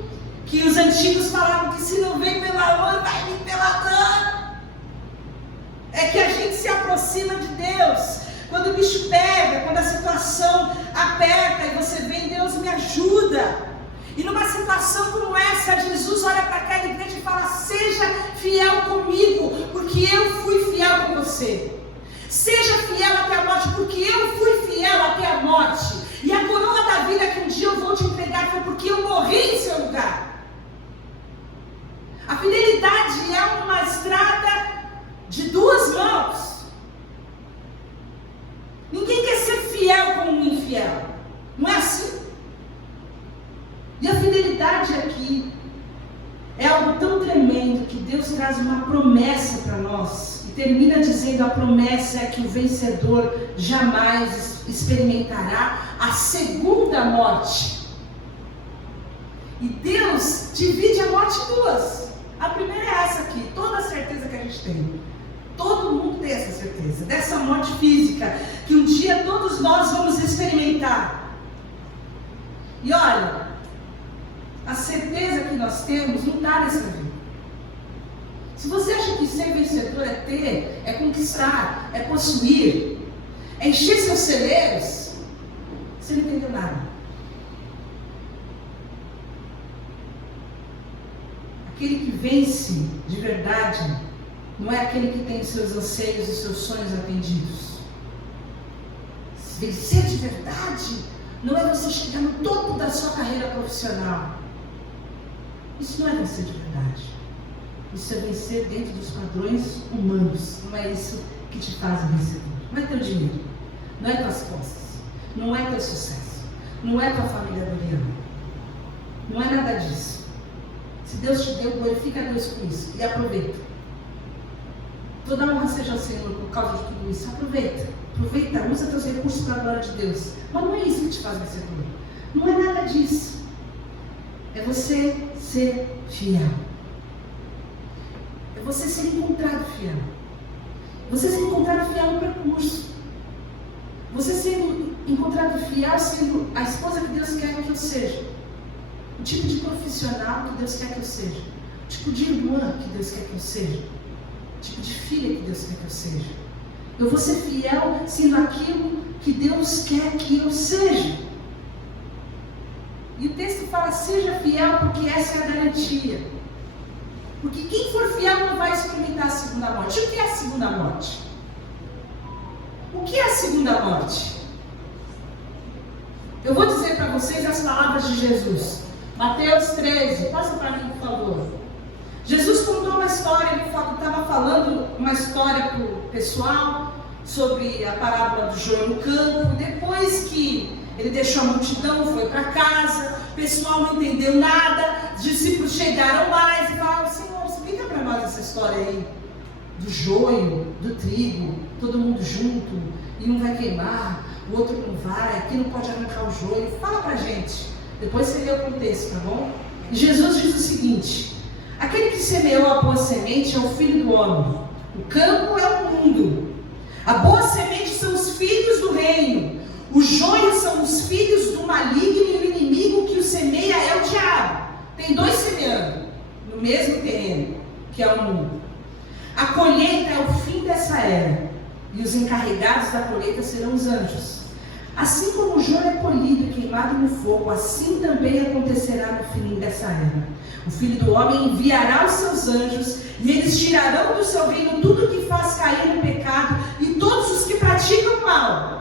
que os antigos falavam que se não vem pelo amor, vai vir pela dor. É que a gente se aproxima de Deus. Quando o bicho pega, quando a situação aperta e você vem, Deus me ajuda. E numa situação como essa, Jesus olha para aquela igreja e fala, seja fiel comigo, porque eu fui fiel com você. Seja fiel até a morte, porque eu fui fiel até a morte. E a coroa da vida que um dia eu vou te entregar foi porque eu morri em seu lugar. A fidelidade é uma estrada de duas mãos. Ninguém quer ser fiel com um infiel. Não é assim? E a fidelidade aqui é algo tão tremendo que Deus traz uma promessa para nós. E termina dizendo, a promessa é que o vencedor jamais experimentará a segunda morte. E Deus divide a morte em duas. A primeira é essa aqui, toda a certeza que a gente tem. Todo mundo tem essa certeza, dessa morte física, que um dia todos nós vamos experimentar. E olha, a certeza que nós temos não está nessa vida. Se você acha que ser vencedor é ter, é conquistar, é possuir, é encher seus celeiros, você não entendeu nada. Aquele que vence de verdade não é aquele que tem seus anseios e seus sonhos atendidos. Vencer de verdade não é você chegar no topo da sua carreira profissional. Isso não é vencer de verdade. Isso é vencer dentro dos padrões humanos. Não é isso que te faz vencedor. Não é teu dinheiro, não é tuas posses, não é teu sucesso, não é tua família brilhante. Não é nada disso. Se Deus te deu, glorifica a Deus por isso e aproveita. Toda honra seja ao Senhor por causa de tudo isso. Aproveita, usa teus recursos para a glória de Deus. Mas não é isso que te faz vencedor. Não é nada disso. É você ser fiel. É você ser encontrado fiel. Você ser encontrado fiel no percurso. Você sendo encontrado fiel sendo a esposa que Deus quer que eu seja, o tipo de profissional que Deus quer que eu seja, o tipo de irmã que Deus quer que eu seja, o tipo de filha que Deus quer que eu seja. Eu vou ser fiel sendo aquilo que Deus quer que eu seja. E o texto fala, seja fiel, porque essa é a garantia. Porque quem for fiel não vai experimentar a segunda morte. O que é a segunda morte? O que é a segunda morte? Eu vou dizer para vocês as palavras de Jesus. Mateus 13, passa para mim, por favor. Jesus contou uma história, ele estava falando uma história para o pessoal sobre a parábola do joio no campo. Depois que ele deixou a multidão, foi para casa, o pessoal não entendeu nada, os discípulos chegaram mais e falaram, Senhor, explica para nós essa história aí, do joio, do trigo, todo mundo junto, e um vai queimar, o outro não vai, aqui não pode arrancar o joio, fala para a gente, depois você lê o contexto, tá bom? E Jesus diz o seguinte, aquele que semeou a boa semente é o Filho do Homem, o campo é o mundo, a boa semente são os filhos do reino, os joios são os filhos do maligno e o inimigo que o semeia é o diabo. Tem dois semeando no mesmo terreno, que é o mundo. A colheita é o fim dessa era, e os encarregados da colheita serão os anjos. Assim como o joio é colhido e queimado no fogo, assim também acontecerá no fim dessa era. O Filho do Homem enviará os seus anjos, e eles tirarão do seu reino tudo que faz cair no pecado, e todos os que praticam mal.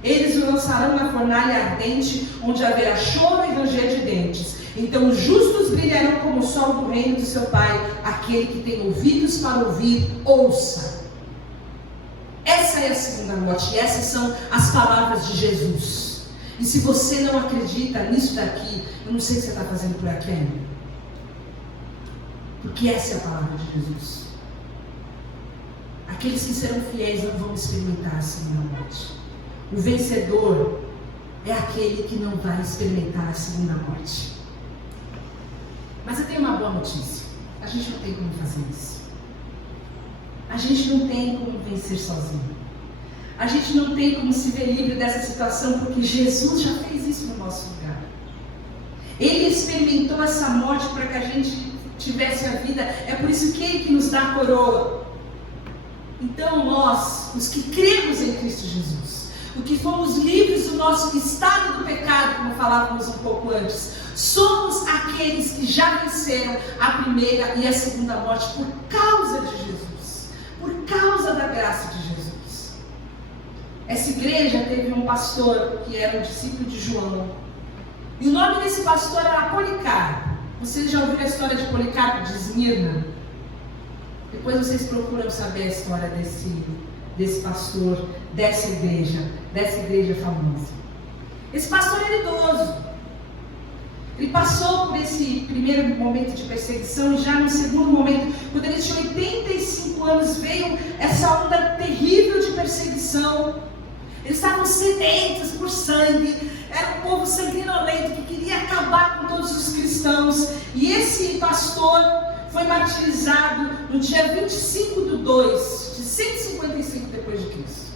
Eles o lançarão na fornalha ardente, onde haverá choro e ranger de dentes. Então os justos brilharão como o sol do reino de seu Pai. Aquele que tem ouvidos para ouvir, ouça. Essa é a segunda morte, e essas são as palavras de Jesus. E se você não acredita nisso daqui, eu não sei o que você está fazendo por aqui ainda. Porque essa é a palavra de Jesus. Aqueles que serão fiéis não vão experimentar a segunda morte. O vencedor é aquele que não vai experimentar a segunda morte. Mas eu tenho uma boa notícia. A gente não tem como fazer isso. A gente não tem como vencer sozinho. A gente não tem como se ver livre dessa situação, porque Jesus já fez isso no nosso lugar. Ele experimentou essa morte para que a gente tivesse a vida. É por isso que Ele que nos dá a coroa. Então nós, os que cremos em Cristo Jesus, o que fomos livres do nosso estado do pecado, como falávamos um pouco antes, somos aqueles que já venceram a primeira e a segunda morte por causa de Jesus, por causa da graça de Jesus. Essa igreja teve um pastor que era um discípulo de João, e o nome desse pastor era Policarpo. Vocês já ouviram a história de Policarpo de Esmirna? Depois vocês procuram saber a história desse pastor, dessa igreja famosa. Esse pastor era idoso. Ele passou por esse primeiro momento de perseguição, e já no segundo momento, quando ele tinha 85 anos, veio essa onda terrível de perseguição. Eles estavam sedentos por sangue, era um povo sanguinolento que queria acabar com todos os cristãos. E esse pastor foi martirizado no dia 25/2 de 155 depois de Cristo,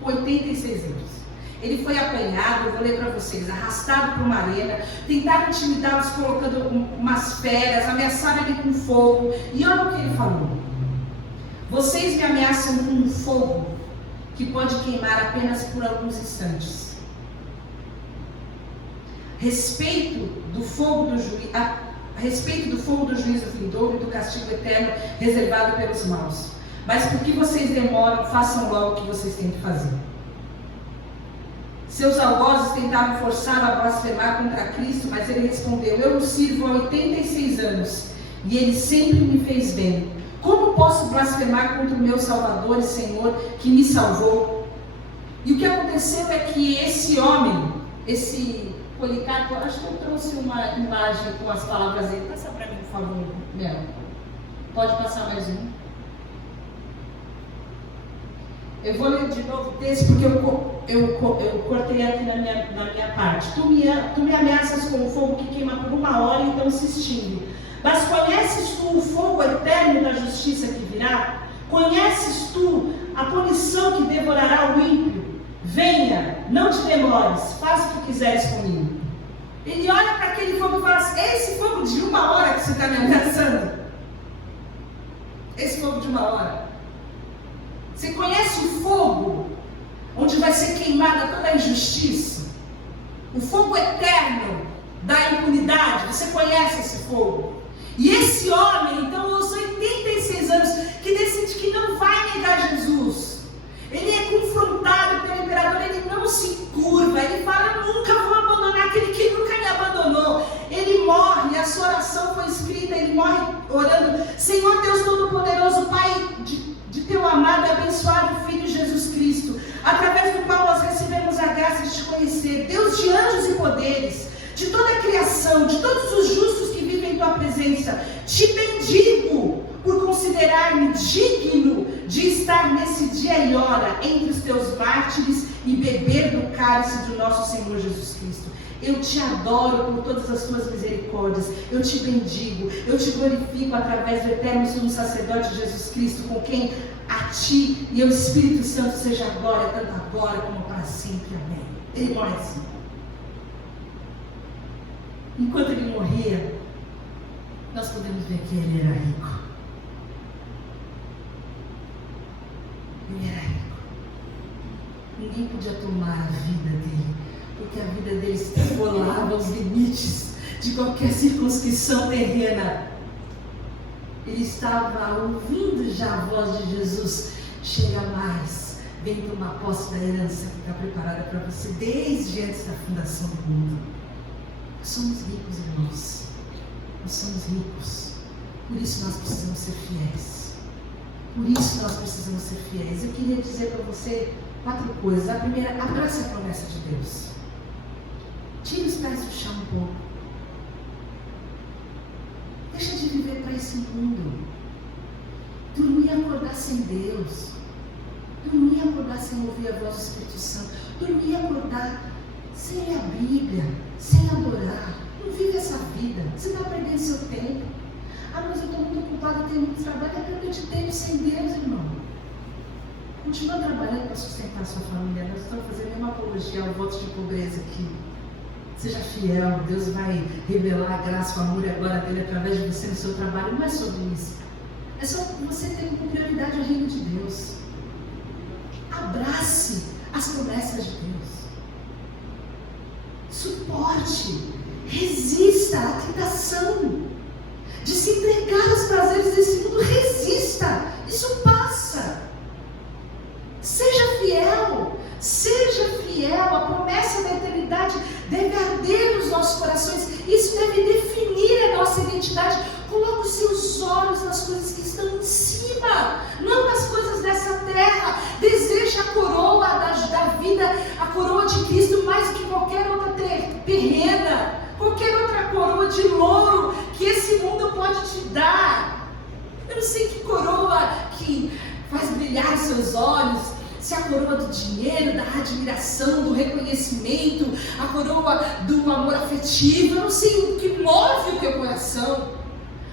com 86 anos. Ele foi apanhado, eu vou ler para vocês, arrastado para uma arena, tentaram intimidá-los colocando umas feras, ameaçaram ele com fogo. E olha o que ele falou: vocês me ameaçam com um fogo que pode queimar apenas por alguns instantes. A respeito do fogo do juízo vindouro e do castigo eterno reservado pelos maus. Mas por que vocês demoram? Façam logo o que vocês têm que fazer. Seus algozes tentaram forçá-lo a blasfemar contra Cristo, mas ele respondeu: eu o sirvo há 86 anos, e ele sempre me fez bem. Como posso blasfemar contra o meu Salvador e Senhor, que me salvou? E o que aconteceu é que esse homem, esse Policarpo, acho que eu trouxe uma imagem com as palavras dele. Passa para mim, por favor, Mel. Pode passar mais um. Eu vou ler de novo o texto, porque eu cortei aqui na minha parte. Tu me ameaças com o fogo que queima por 1 hora e então se extingue. Mas conheces tu o fogo eterno da justiça que virá? Conheces tu a punição que devorará o ímpio? venha, não te demores, faça o que quiseres comigo. Ele olha para aquele fogo e fala assim: esse fogo de 1 hora que você está me ameaçando, esse fogo de 1 hora, você conhece o fogo onde vai ser queimada toda a injustiça? O fogo eterno da impunidade, você conhece esse fogo? E esse homem, então, aos 86 anos, que decide que não vai negar Jesus, ele é confrontado pelo imperador, ele não se curva, ele fala: nunca vou abandonar aquele que nunca me abandonou. Ele morre, a sua oração foi escrita, ele morre orando: Senhor Deus Todo-Poderoso, Pai de teu amado e abençoado Filho Jesus Cristo, através do qual nós recebemos a graça de te conhecer, Deus de anjos e poderes, de toda a criação, de todos os justos que vivem em tua presença, te bendigo por considerar-me digno de estar nesse dia e hora entre os teus mártires e beber do cálice do nosso Senhor Jesus Cristo. Eu te adoro por todas as tuas misericórdias, eu te bendigo, eu te glorifico através do eterno sumo sacerdote Jesus Cristo, com quem a ti e ao Espírito Santo seja agora, tanto agora como para sempre. Amém. Ele morre assim. Enquanto ele morria, nós podemos ver que ele era rico. Ele era rico. Ninguém podia tomar a vida dele, porque a vida dele extrapolava os limites de qualquer circunscrição terrena. Ele estava ouvindo já a voz de Jesus: chega mais, vem tomar posse da herança que está preparada para você desde antes da fundação do mundo. Nós somos ricos, irmãos. Nós somos ricos. Por isso nós precisamos ser fiéis. Por isso nós precisamos ser fiéis. Eu queria dizer para você 4 coisas. A primeira: abrace a promessa de Deus. Tire os pés do chão um pouco. Deixa de viver para esse mundo. Dormir e acordar sem Deus. Dormir e acordar sem ouvir a voz do Espírito Santo. Dormir e acordar sem ler a Bíblia, sem adorar. Não vive essa vida. Você está perdendo seu tempo. Ah, mas eu estou muito ocupada, tenho muito trabalho. É perda de tempo sem Deus, irmão. Continua trabalhando para sustentar a sua família. Nós estamos fazendo nenhuma apologia ao voto de pobreza aqui. Seja fiel, Deus vai revelar a graça, o amor e a glória dele através de você no seu trabalho. Não é sobre isso. É só você ter como prioridade o reino de Deus. Abrace as promessas de Deus. Suporte, resista à tentação de se entregar aos prazeres desse mundo. Resista, isso passa. Seja fiel, a promessa da eternidade deve arder nos nossos corações, isso deve definir a nossa identidade. Coloque os seus olhos nas coisas que estão em cima, não nas coisas dessa terra. Deseja a coroa da vida, a coroa de Cristo, mais do que qualquer outra terrena, qualquer outra coroa de louro que esse mundo pode te dar. Eu não sei que coroa que faz brilhar seus olhos, se a coroa do dinheiro, da admiração, do reconhecimento, a coroa do amor afetivo, eu não sei o que move o teu coração,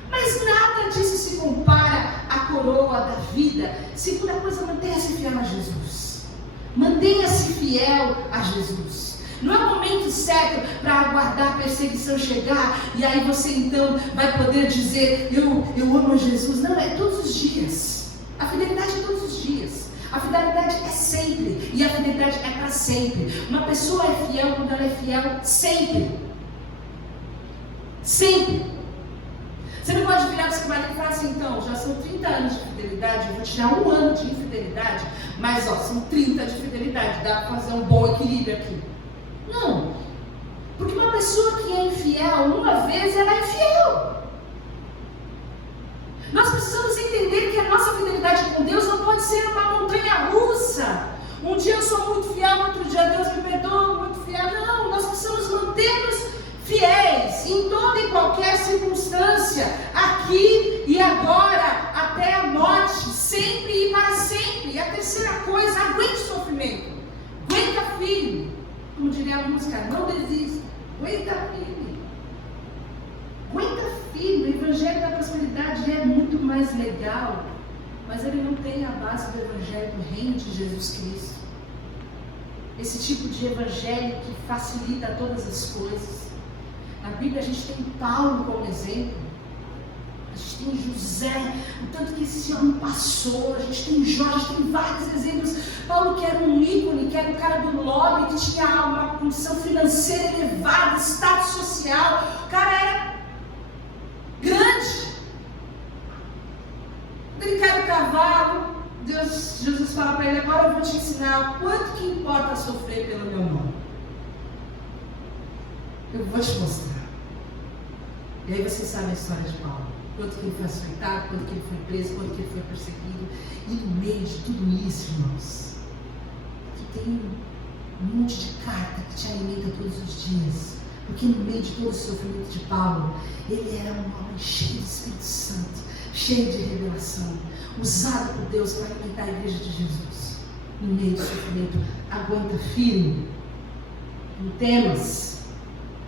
mas nada disso se compara à coroa da vida. Segunda coisa: mantenha-se fiel a Jesus. Mantenha-se fiel a Jesus. Não é o momento certo para aguardar a perseguição chegar e aí você então vai poder dizer: eu amo a Jesus. Não, é todos os dias. A fidelidade é todos os dias. A fidelidade é sempre, e a fidelidade é para sempre. Uma pessoa é fiel quando ela é fiel sempre. Sempre. Você não pode virar para o seu marido e falar assim: então, já são 30 anos de fidelidade, eu vou tirar 1 ano de infidelidade, mas são 30 de fidelidade, dá para fazer um bom equilíbrio aqui. Não. Porque uma pessoa que é infiel, uma vez ela é infiel. Nós precisamos entender que a nossa fidelidade com Deus não pode ser uma montanha russa. Um dia eu sou muito fiel, outro dia Deus me perdoa, muito fiel. Não, nós precisamos manter-nos fiéis em toda e qualquer circunstância, aqui e agora, até a morte, sempre e para sempre. E a terceira coisa: aguente o sofrimento. Aguenta firme. Como diria a música, não desista. Aguenta firme. Aguenta firme. O Evangelho da Prosperidade é muito mais legal, mas ele não tem a base do Evangelho do Reino de Jesus Cristo. esse tipo de evangelho que facilita todas as coisas. Na Bíblia a gente tem Paulo como exemplo, a gente tem José, o tanto que esse homem passou, a gente tem Jó, a gente tem vários exemplos. Paulo que era um ícone, que era o cara do lobby, que tinha uma condição financeira elevada, status social, o cara era grande. Ele cai do cavalo, Jesus fala para ele: agora eu vou te ensinar quanto que importa sofrer pelo meu nome. Eu vou te mostrar. E aí vocês sabem a história de Paulo. Quanto que ele foi açoitado, quanto que ele foi preso, quanto que ele foi perseguido. E no meio de tudo isso, irmãos, que tem um monte de carta que te alimenta todos os dias. Porque no meio de todo o sofrimento de Paulo, ele era um homem cheio de Espírito Santo, cheio de revelação, usado por Deus para alimentar a igreja de Jesus. No meio do sofrimento, aguenta firme. Não temas.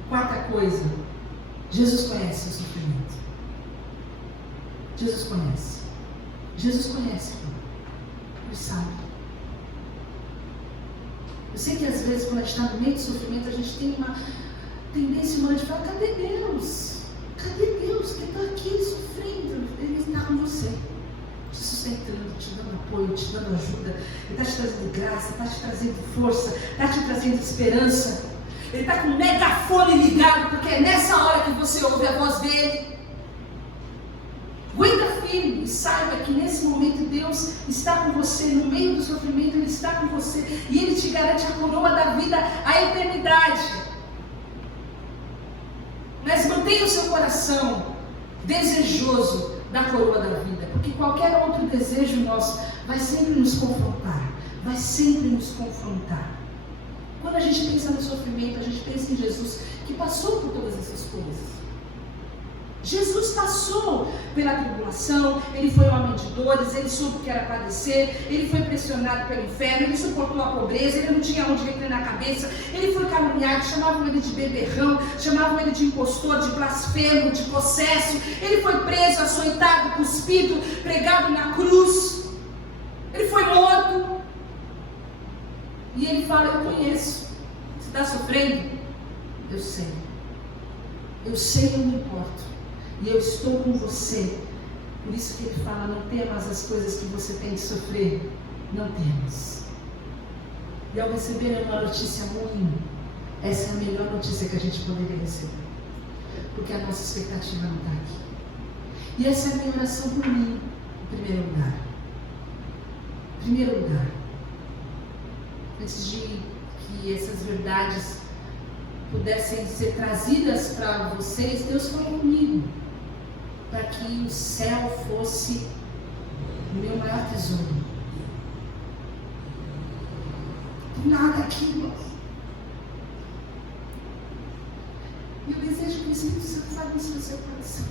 Quarta coisa, Jesus conhece o sofrimento. Jesus conhece. Jesus conhece. Ele sabe. Eu sei que às vezes quando a gente está no meio do sofrimento, a gente tem uma tendência humana de falar: cadê Deus? Cadê Deus que está aqui sofrendo? Ele está com você, te sustentando, te dando apoio, te dando ajuda. Ele está te trazendo graça, está te trazendo força, está te trazendo esperança. Ele está com o megafone ligado, porque é nessa hora que você ouve a voz dele. Aguenta firme e saiba que nesse momento Deus está com você, no meio do sofrimento Ele está com você, e Ele te garante a coroa da vida, a eternidade. Mas mantenha o seu coração desejoso da coroa da vida, porque qualquer outro desejo nosso vai sempre nos confrontar, vai sempre nos confrontar. Quando a gente pensa no sofrimento, a gente pensa em Jesus, que passou por todas essas coisas. Jesus passou pela tribulação, ele foi homem de dores, ele soube o que era padecer, ele foi pressionado pelo inferno, ele suportou a pobreza, ele não tinha onde reclinar a cabeça, ele foi caluniado, chamavam ele de beberrão, chamavam ele de impostor, de blasfemo, de possesso, ele foi preso, açoitado, cuspido, pregado na cruz, ele foi morto. E ele fala: eu conheço. Você está sofrendo? Eu sei. Eu sei, eu me importo. E eu estou com você. Por isso que ele fala: não temas as coisas que você tem que sofrer. Não temas. E ao receber uma notícia ruim, essa é a melhor notícia que a gente poderia receber. Porque a nossa expectativa não está aqui. E essa é a minha oração por mim, em primeiro lugar. Em primeiro lugar. Antes de que essas verdades pudessem ser trazidas para vocês, Deus falou comigo, para que o céu fosse o meu maior tesouro. Não tem nada aqui, irmãos. E eu desejo que o Espírito Santo fale isso no seu coração.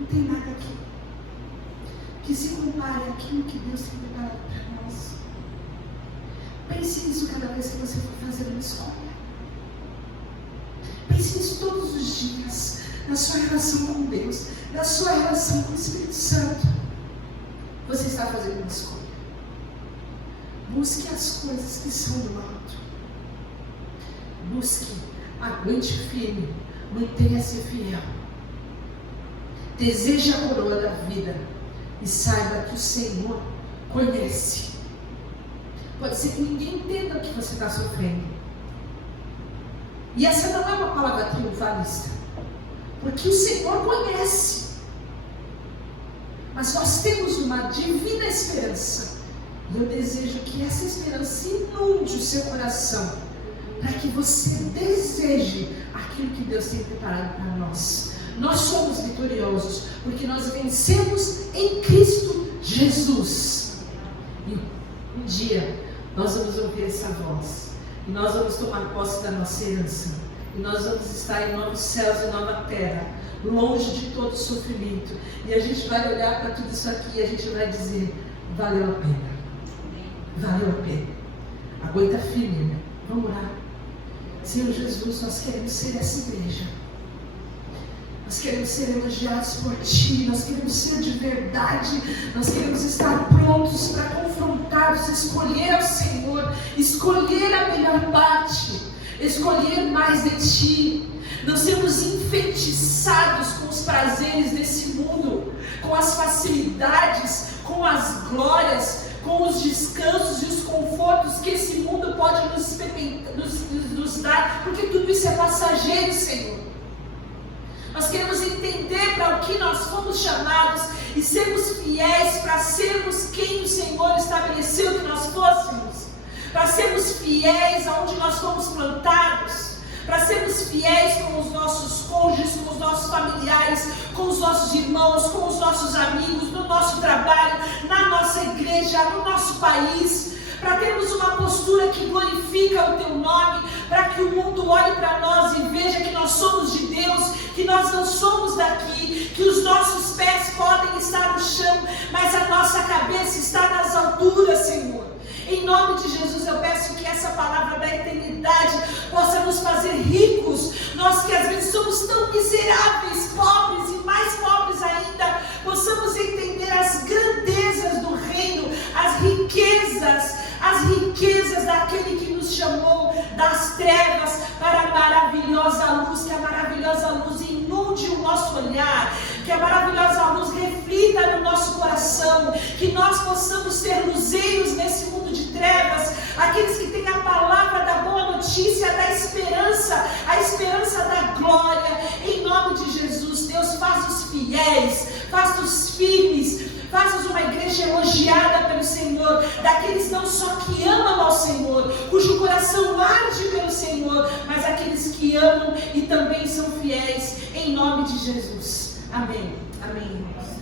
Não tem nada aqui que se compare àquilo que Deus tem preparado para nós. Pense nisso cada vez que você for fazer uma escolha. Pense nisso todos os dias, na sua relação com Deus, na sua relação com o Espírito Santo. Você está fazendo uma escolha. Busque as coisas que são do alto. Busque, aguente firme, mantenha-se fiel. Deseje a coroa da vida e saiba que o Senhor conhece. Pode ser que ninguém entenda o que você está sofrendo. E essa não é uma palavra triunfalista, porque o Senhor conhece. Mas nós temos uma divina esperança. E eu desejo que essa esperança inunde o seu coração, para que você deseje aquilo que Deus tem preparado para nós. Nós somos vitoriosos, porque nós vencemos em Cristo Jesus. E um dia nós vamos ouvir essa voz, e nós vamos tomar posse da nossa herança, e nós vamos estar em novos céus e nova terra, longe de todo sofrimento, e a gente vai olhar para tudo isso aqui e a gente vai dizer: valeu a pena, valeu a pena. Aguenta firme, né? Vamos orar. Senhor Jesus, nós queremos ser essa igreja, Nós queremos ser elogiados por Ti, nós queremos ser de verdade, nós queremos estar prontos para confrontar-os, escolher ao Senhor, escolher a melhor parte, escolher mais de Ti. Não sermos enfeitiçados com os prazeres desse mundo, com as facilidades, com as glórias, com os descansos e os confortos que esse mundo pode nos dar, porque tudo isso é passageiro, Senhor. Nós queremos entender para o que nós fomos chamados e sermos fiéis para sermos quem o Senhor estabeleceu que nós fôssemos, para sermos fiéis aonde nós fomos plantados, para sermos fiéis com os nossos cônjuges, com os nossos familiares, com os nossos irmãos, com os nossos amigos, no nosso trabalho, na nossa igreja, no nosso país, para termos uma postura que glorifica o Teu nome, para que o mundo olhe para nós e veja que nós somos de Deus, que nós não somos daqui, que os nossos pés podem estar no chão, mas a nossa cabeça está nas alturas, Senhor. Em nome de Jesus eu peço que essa palavra da eternidade possa nos fazer ricos, nós que às vezes somos tão miseráveis, pobres e mais pobres ainda, possamos entender as grandezas do reino, as riquezas daquele que nos chamou das trevas para a maravilhosa luz, que a maravilhosa luz inunde o nosso olhar, que a maravilhosa luz reflita no nosso coração, que nós possamos ser luzeiros nesse mundo de trevas, aqueles que têm a palavra da boa notícia, da esperança, a esperança da glória, em nome de Jesus. Deus, faz-nos fiéis, faz-nos firmes, faz-nos uma igreja elogiada pelo Senhor, daqueles não só que amam ao Senhor, cujo coração arde pelo Senhor, mas aqueles que amam e também são fiéis, em nome de Jesus. Amém. Amém, irmãos.